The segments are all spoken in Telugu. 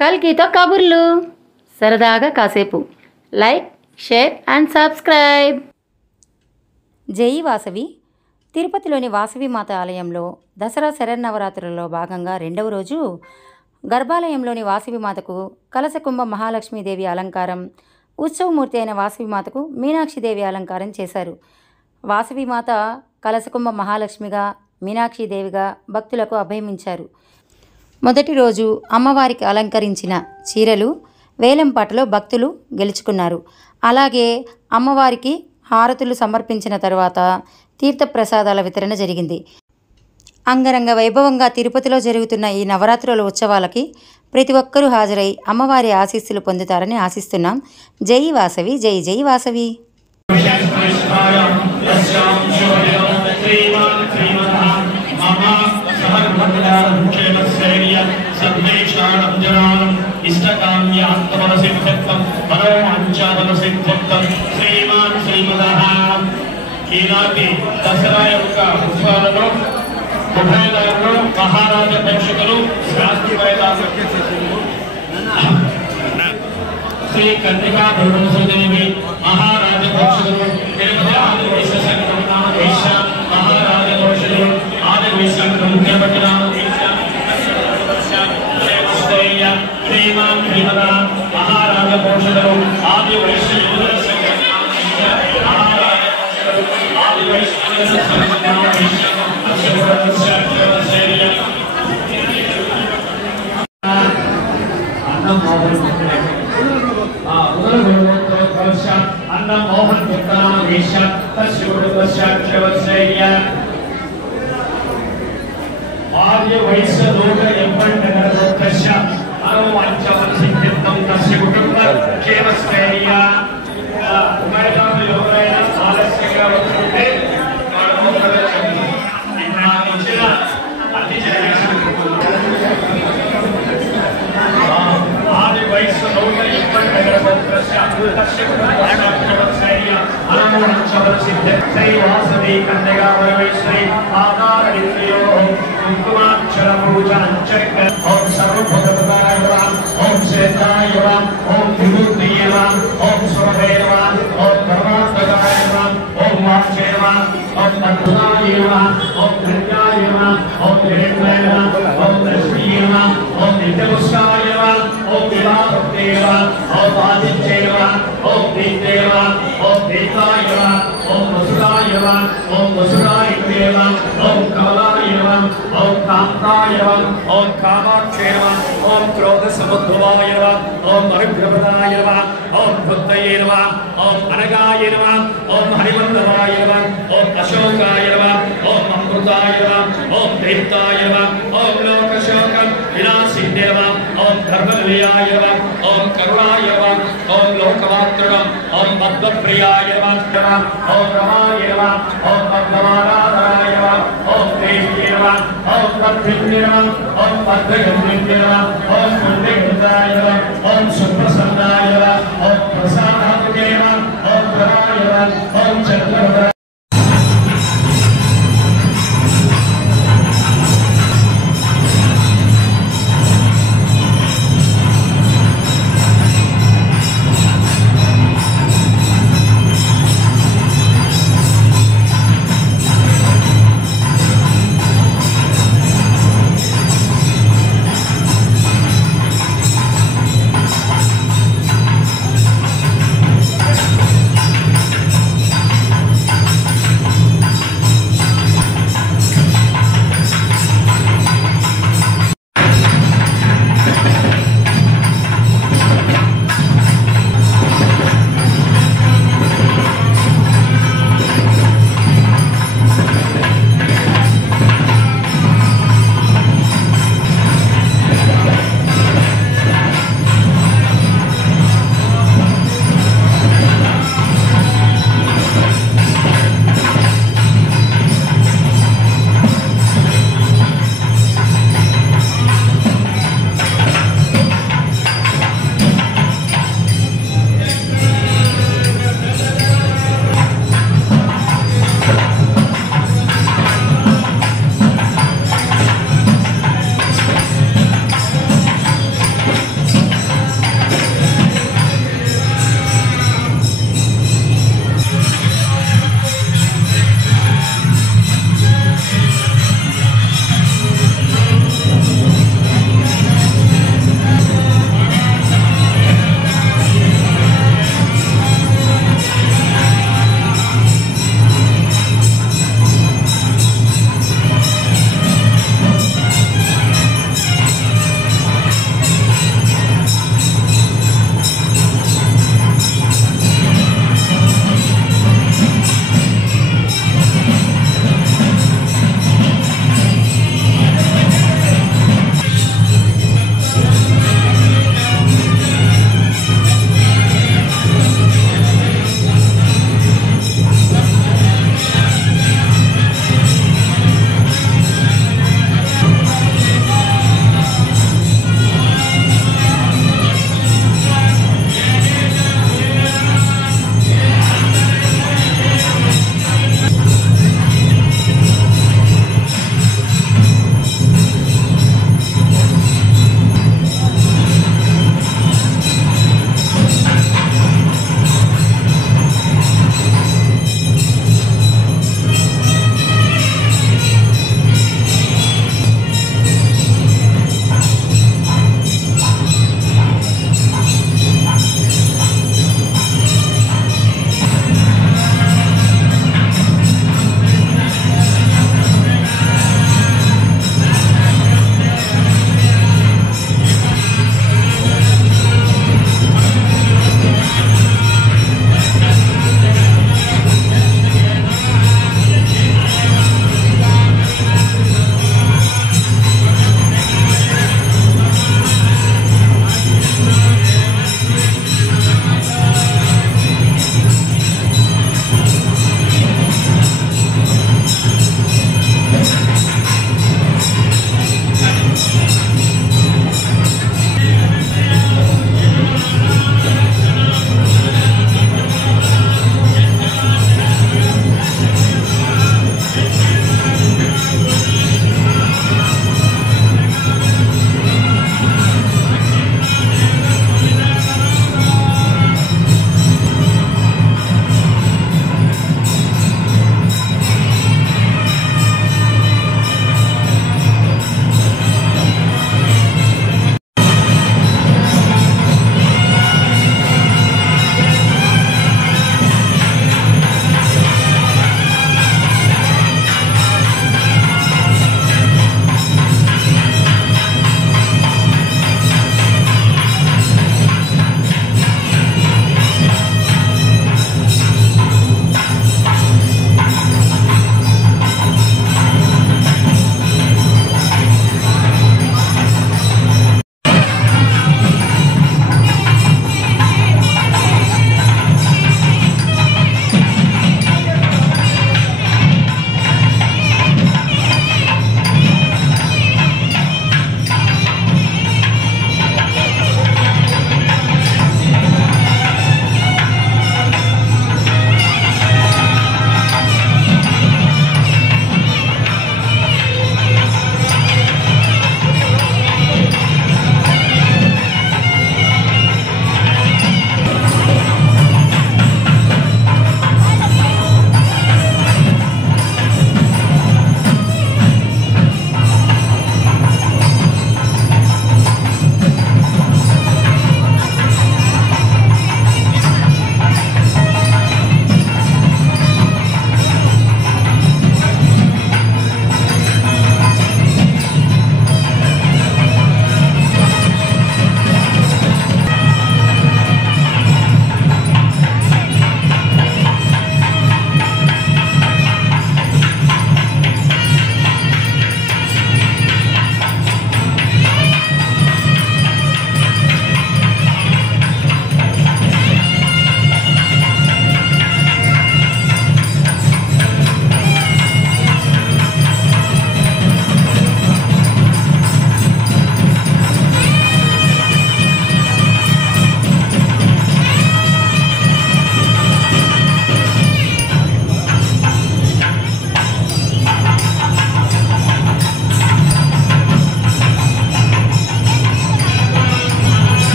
కల్కితో కబుర్లు సరదాగా కాసేపు. Like, share and subscribe. జై వాసవి. తిరుపతిలోని వాసవిమాత ఆలయంలో దసరా శరన్నవరాత్రులలో భాగంగా రెండవ రోజు గర్భాలయంలోని వాసవిమాతకు కలశకుంభ మహాలక్ష్మీదేవి అలంకారం, ఉత్సవమూర్తి అయిన వాసవిమాతకు మీనాక్షిదేవి అలంకారం చేశారు. వాసవిమాత కలశకుంభ మహాలక్ష్మిగా, మీనాక్షిదేవిగా భక్తులకు అభయమించారు. మొదటి రోజు అమ్మవారికి అలంకరించిన చీరలు వేలంపాటలో భక్తులు గెలుచుకున్నారు. అలాగే అమ్మవారికి హారతులు సమర్పించిన తర్వాత తీర్థప్రసాదాల వితరణ జరిగింది. అంగరంగ వైభవంగా తిరుపతిలో జరుగుతున్న ఈ నవరాత్రుల ఉత్సవాలకి ప్రతి ఒక్కరూ హాజరై అమ్మవారి ఆశీస్సులు పొందుతారని ఆశిస్తున్నాం. జై వాసవి, జై జై వాసవి. ఈనాటి దసరా యొక్క ఉత్సవాలలో ఉభయదారులు, మహారాజ ప్రేక్షకులు, శాస్త్రి శ్రీ కన్యకా బ్రహ్మదేవి మహారాజ ప్రేక్షకులు, తిరుపతి ఆది వైశ్య సంఘం వైశ్య మహారాజ ప్రేక్షకులు, ఆది వైశ్య సంఘం తిరుపతి శ్రీమాన్ శ్రీమద మహారాజ ప్రేక్షకులు, ఆది వైశ్య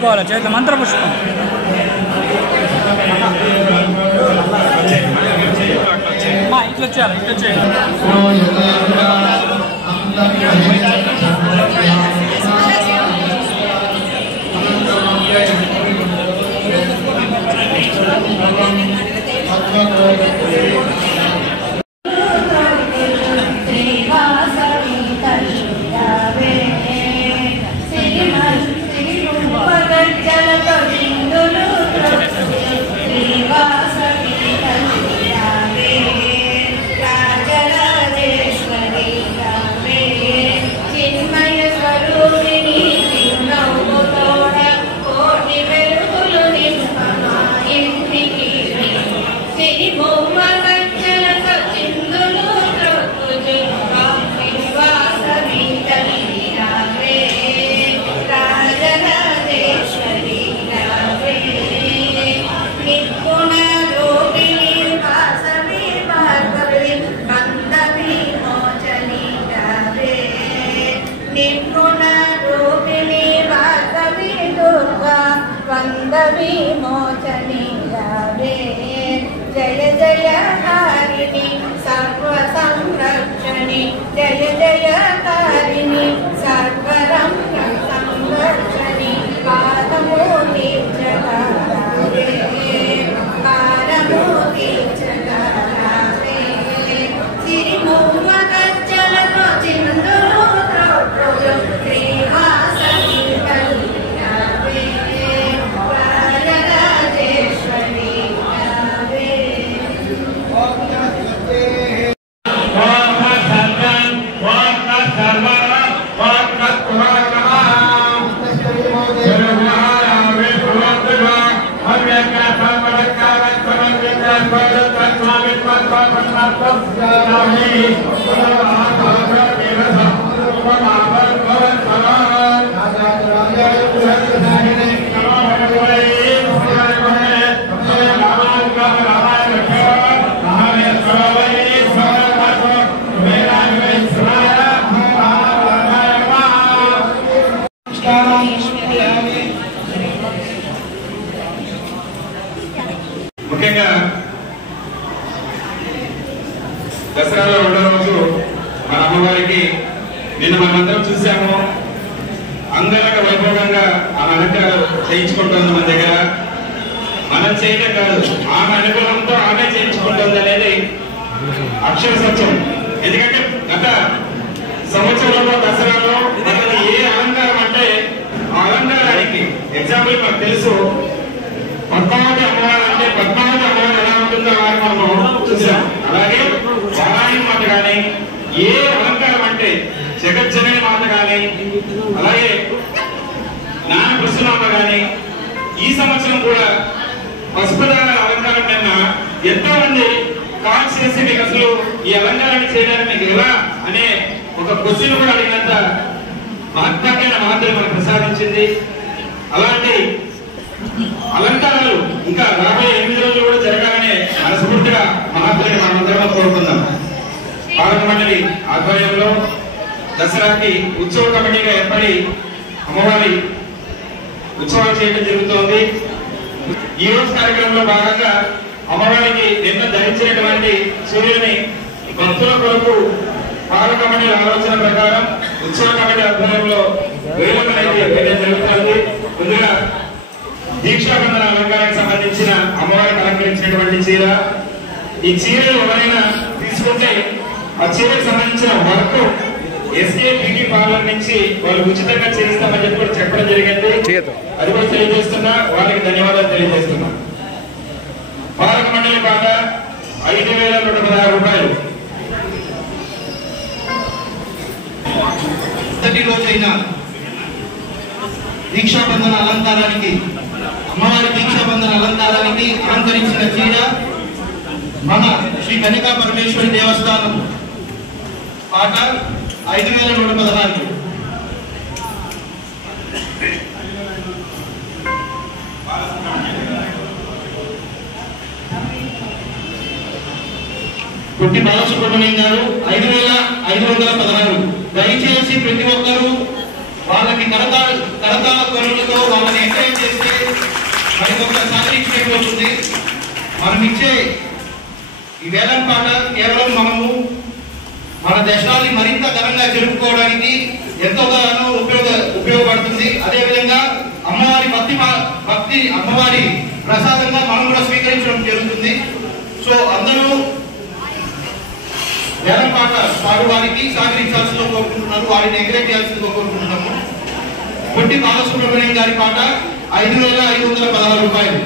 పెట్టుకోవాలి చేతిలో మంత్రపుష్పం. ఇట్లా వచ్చేయాలి, ఇట్లా వచ్చేయాలి. जय जय कारिणी सर्व संरक्षणी जय जय कारिणी सर्वरं संरक्षणी पादमूर्ति जगावे पादमूर्ति जगावे श्रीमुखगज्जल चिन्दुरो त्रोटो श्रीवासवी कल्यावे राजराजेश्वरी ముఖ్యంగా దసరాలో రెండో రోజు మన అమ్మవారికి నిన్న మనమందరం చూసాము. అంగరంగ వైభవంగా ఆమె అలంకారం చేయించుకుంటుంది మన దగ్గర. మనం చేయడం కాదు, ఆమె అనుకూలంతో ఆమె చేయించుకుంటుంది అనేది అక్షర సత్యం. ఎందుకంటే గత సంవత్సరంలో దసరాలో మనకి ఏ అలంకారం అంటే ఆ అలంకారానికి ఎగ్జాంపుల్ మనకు తెలుసు. పద్మావతి అమ్మవారు అంటే పద్మావతి అమ్మవారు ఎలా ఉంటుందో మనము చూసాం. అలాగే వారాహి మాత కానీ, ఏ అలంకారం అంటే జగజ్జనని మాత కానీ, అలాగే నాన్న కృష్ణమ్మ కానీ, ఈ సంవత్సరం కూడా పసుపుదార అలంకారం నిన్న ఎంతో మంది కాల్ చేసి మీకు అసలు ఈ అలంకారాన్ని చేయడానికి మీకు ఎలా అనే ఒక క్వశ్చన్ కూడా అడిగినంత మహత్వమైన మాత్రం మనకు ప్రసాదించింది. అలాంటి అలంకారాలు ఇంకా రాబోయే 8 రోజులు కూడా జరగాలనే మనస్ఫూర్తిగా మహాత్ముని మనందరం కోరుకుందాం. పాలక మండలి ఆధ్వర్యంలో దసరాకి ఉత్సవ కమిటీగా ఏర్పడి అమ్మవారి ఉత్సవాలు చేయడం జరుగుతోంది. ఈ రోజు కార్యక్రమంలో భాగంగా అమ్మవారికి నిన్న ధరించినటువంటి సూర్యుని భక్తుల కొరకు పాలక మండలి ఆలోచన ప్రకారం ఉత్సవ కమిటీ ఆధ్వర్యంలో వేడుకలు అయితే జరుగుతుంది. ముందుగా దీక్షాబంధన అలంకారానికి సంబంధించిన అమ్మవారికి అలంకరించినటువంటి చీర. ఈ చీరలు ఎవరైనా తీసుకుంటే ఆ చీరకు సంబంధించిన వర్క్ ఎస్కే బ్యూటీ పార్లర్ నుంచి వాళ్ళు ఉచితంగా చేయిస్తామని చెప్పి కూడా చెప్పడం జరిగింది. అది కూడా తెలియజేస్తున్నా, వాళ్ళకి ధన్యవాదాలు తెలియజేస్తున్నా. పాలక మండలి బాట 5,116 రూపాయలు. మొదటి రోజైన దీక్షాబంధన అలంకారానికి, అమ్మవారి దీక్షాబంధన అలంకారానికి అలంకరించిన చీర మన శ్రీ కన్యకా పరమేశ్వరి దేవస్థానం పాట 5,116. పుట్టి బాలసుబ్రహ్మణ్యం గారు 5,516. దయచేసి ప్రతి ఒక్కరూ వాళ్ళకి కరతాళ ధ్వనులతో వాళ్ళని ఎంకరేజ్ చేస్తే మరి కొంత సహకరించినట్టు మనం ఇచ్చే ఈ వేలం పాట కేవలం మనము మన దేశాన్ని మరింత ఘనంగా జరుపుకోవడానికి ఎంతోగానో ఉపయోగపడుతుంది. అదేవిధంగా అమ్మవారి భక్తి అమ్మవారి ప్రసాదంగా మనం కూడా స్వీకరించడం జరుగుతుంది. సో అందరూ వేలం పాట పాడువారికి సహకరించాల్సిందిగా కోరుకుంటున్నారు, వారిని ఎంకరేజ్ చేయాల్సిందిగా కోరుకుంటున్నాము. కొట్టి బాలసుబ్రహ్మణ్యం గారి పాట 5,516 రూపాయలు.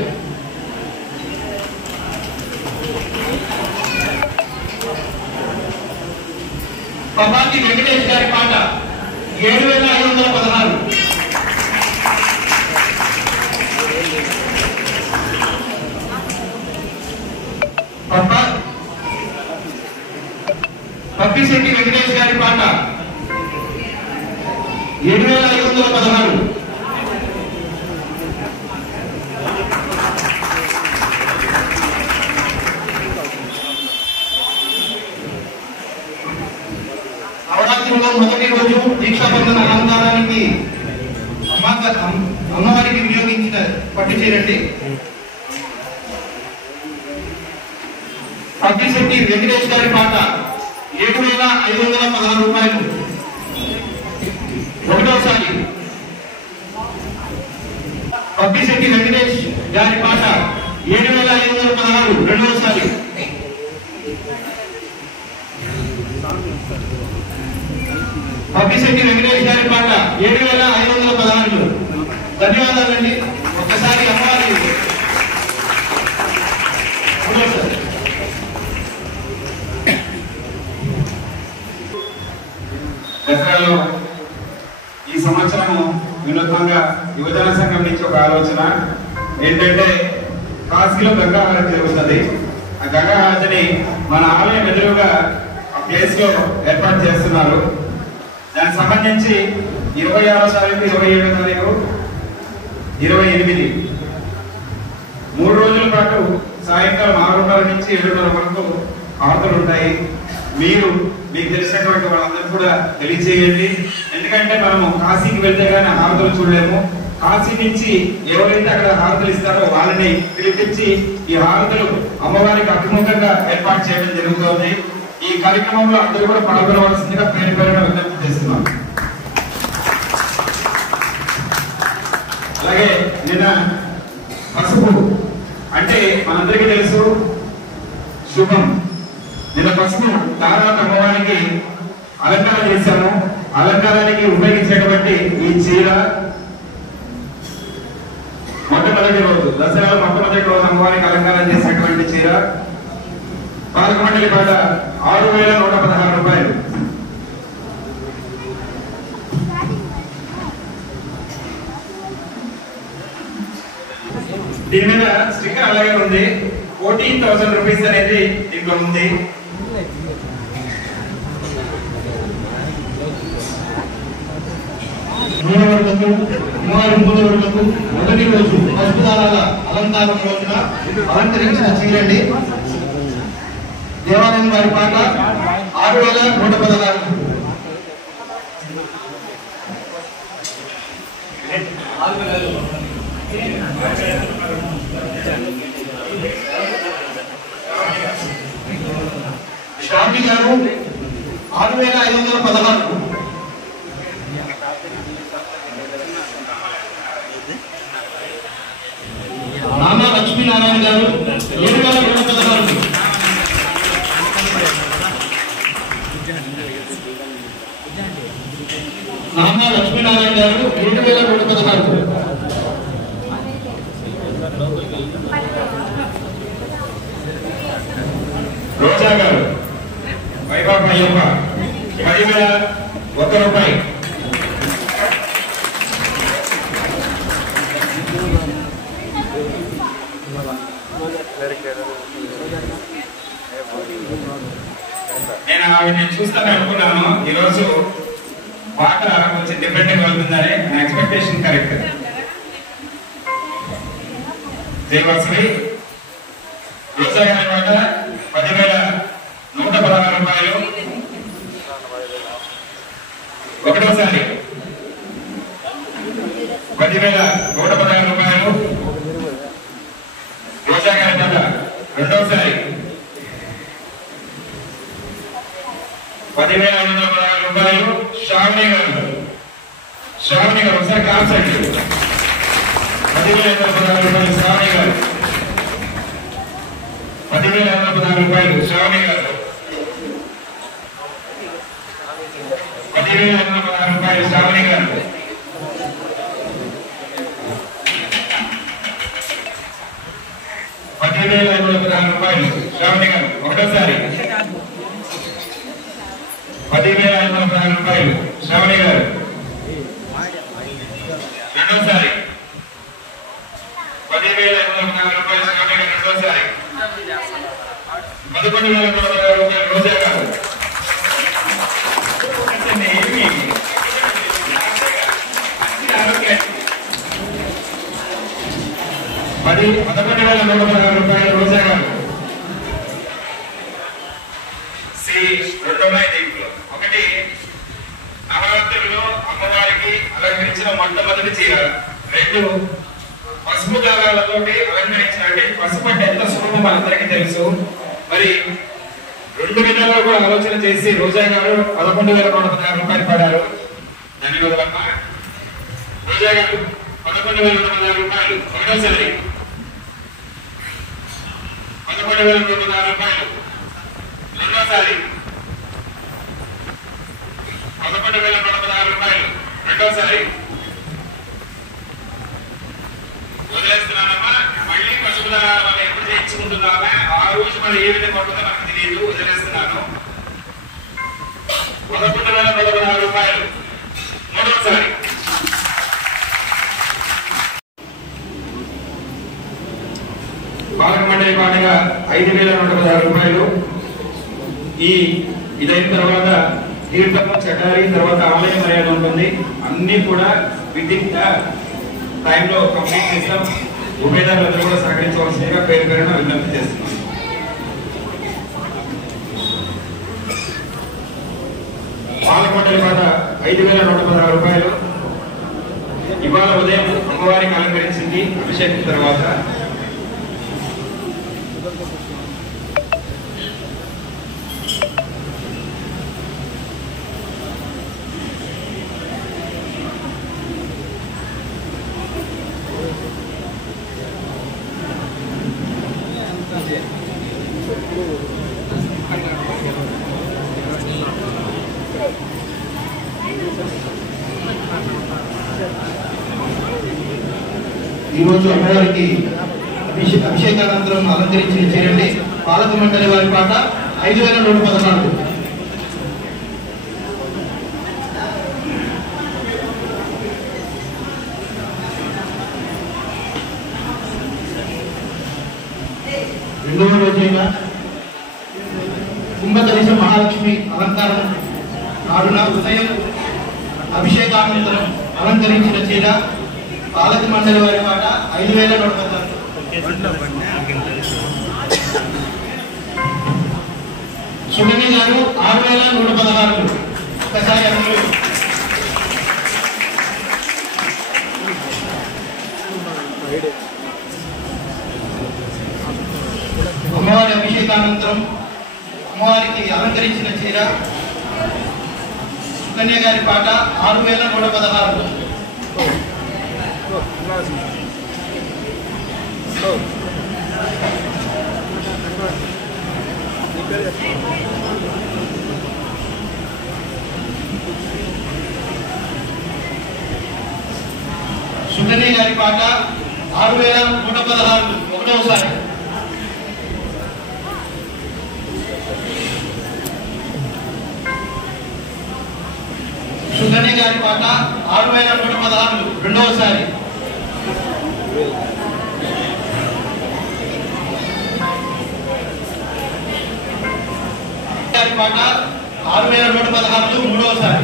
పపాతి వెంకటేష్ గారి పాట 7,516. పప్పిశెట్టి వెంకటేష్ గారి పాట 7,516. నవరాత్రిలో మొదటి రోజు దీక్షాబంధన అలంకారానికి అమ్మవారికి వినియోగించిన పట్టు చీరండి. పప్పిశెట్టి వెంకటేష్ గారి పాట 7,516 రూపాయలు ఒకటోసారి. పప్పిశెట్టి వెంకటేష్ గారి పాట 7,516 రెండవసారి. పప్పిశెట్టి వెంకటేష్ గారి పాట 7,516. ధన్యవాదాలండి. ఒక్కసారి అమ్మవారి దసరాలో ఈ సంవత్సరము వినూత్నంగా యువజన సంఘం నుంచి ఒక ఆలోచన ఏంటంటే కాశీలో గంగాహారతి జరుగుతుంది. ఆ గంగాహారతిని మన ఆలయం ఎదురుగా ఆ ప్లేస్ లో ఏర్పాటు చేస్తున్నారు. దానికి సంబంధించి 26వ తారీఖు, 27వ తారీఖు, 28 3 రోజుల పాటు సాయంకాలం 6:30 నుంచి 7:30 వరకు హారతులు ఉంటాయి. మీకు తెలిసినటువంటి వాళ్ళందరూ కూడా తెలియజేయండి. ఎందుకంటే మనము కాశీకి వెళ్తే గానీ హారతులు చూడలేము. కాశీ నుంచి ఎవరైతే అక్కడ హారతులు ఇస్తారో వాళ్ళని పిలిపించి ఈ హారతులు అమ్మవారికి అభిముఖంగా ఏర్పాటు చేయడం జరుగుతుంది. ఈ కార్యక్రమంలో అందరూ కూడా పాల్గొనవలసిందిగా పేరున విజ్ఞప్తి చేస్తున్నాం. అలాగే నిన్న పసుపు అంటే మనందరికీ తెలుసు శుభం. నిన్న పసుపు తారాత అమ్మవారికి అలంకారం చేశాము. అలంకారానికి ఉపయోగించేటువంటి ఈ చీర మొట్టమొదటి రోజు దసరాలో మొట్టమొదటి రోజు అమ్మవారికి అలంకారం చేసినటువంటి చీర పాలక మండలి పాట 6,116 రూపాయలు. దీని మీద స్టిక్కర్ అలాగే ఉంది. 14,000 రూపీస్ అనేది దీంట్లో ఉంది. మూలవర్లకు మొదటి రోజు పసుపు దారాల అలంకారం రోజున అలంకరించిన చీరండి. దేవాలయం వారి పాట 6,116. శ్రావణి గారు 6,516. నానా లక్ష్మీనారాయణ గారు 7,116. నానా లక్ష్మీనారాయణ గారు 7,116. రోజా గారు వైభవ్ అయ్యప్ప 10,001 రూపాయి. నేను ఆవిడని చూస్తాను అనుకున్నాను. ఈరోజు పాట కొంచెం డిఫరెంట్ గా వెళ్తుందని నా ఎక్స్పెక్టేషన్ కరెక్ట్. దేవాశ్రీ రోజా గారి పాట 10,116 రూపాయలు ఒకటోసారి. 10,116 రూపాయలు. రోజా గారి పాట రెండవసారి 10,516 రూపాయలు. శ్రావణి గారు ఒకసారి కాన్సెప్ట్ 10,516 రూపాయలు శ్రావణి గారు. 10,516 రూపాయలు శ్రావణి గారు. 10,516 రూపాయలు శ్రావణి గారు. 10,516 రూపాయలు శ్రావణి గారు ఒకటోసారి. 10,516 రూపాయలు శ్రావణి గారు రెండోసారి. 10,516 రూపాయలు శ్రావణి గారు రెండోసారి. 11,116 రూపాయలు రోజా గారు. 11,116 రూపాయలు రోజా గారు. ఒకటి నవరాత్రుల్లో అమ్మవారికి అలంకరించిన మొట్టమొదటి చీర. 2 పసుపు దారాలతో అలంకరించిన, అంటే పసుపు అంటే ఎంత సులభం మనందరికీ తెలుసు. మరి 2 విధాలుగా కూడా ఆలోచన చేసి రోజా గారు 11,116 రూపాయలు పడారు. ధన్యవాదాలమ్మా. రోజా గారు 11,116 రూపాయలు ఒకటోసారి. 11,116 రూపాయలు రెండోసారి. 11,116 రూపాయలు రెండోసారి. వదిలేస్తున్నానమ్మా. మళ్ళీ పసుపు దారాల వల్ల ఎప్పుడు చేయించుకుంటున్నామా ఆ రోజు మనం ఏ విధంగా ఉంటుందో నాకు తెలియదు. వదిలేస్తున్నాను. 11,116 రూపాయలు మూడోసారి. పాలక మండలి పాటగా 5,116 రూపాయలు. ఇదైన తర్వాత తీర్థము చటారి తర్వాత ఆలయ మర్యాద ఉంటుంది. అన్ని కూడా విత్ ఇన్ టైంలో కంప్లీట్ చేస్తాం. ఉభయదారులందరూ కూడా సహకరించవలసిందిగా పేరు పేరున విజ్ఞప్తి చేస్తున్నాం. పాలక మండలి పాట 5,116 రూపాయలు. ఇవాళ ఉదయం అమ్మవారికి అలంకరించింది అభిషేకం తర్వాత. ఈరోజు అమ్మవారికి అభిషేకానంతరం అలంకరించి చేయండి. పాలక మండలి వారి పాట 5,114. రెండవ రోజైన కుంభకదేశ మహాలక్ష్మి అలంకారం నాడున ఉదయం అభిషేకానంతరం అలంకరించిన చీర. పాలక మండలి వారి పాట 5,116. సుమని గారు 6,116. ఒకసారి అందరూ అమ్మవారి అభిషేకానంతరం అమ్మవారికి అలంకరించిన చీర. సుకన్య గారి పాట 6,116. సుకన్య గారి పాట 6,116. ఒకటోసారి. సుకన్య గారి పాట 6,116. రెండవసారి. గారి పాట 6,116. మూడవసారి.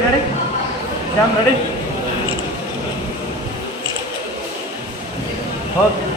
Ready? Jam ready? Okay.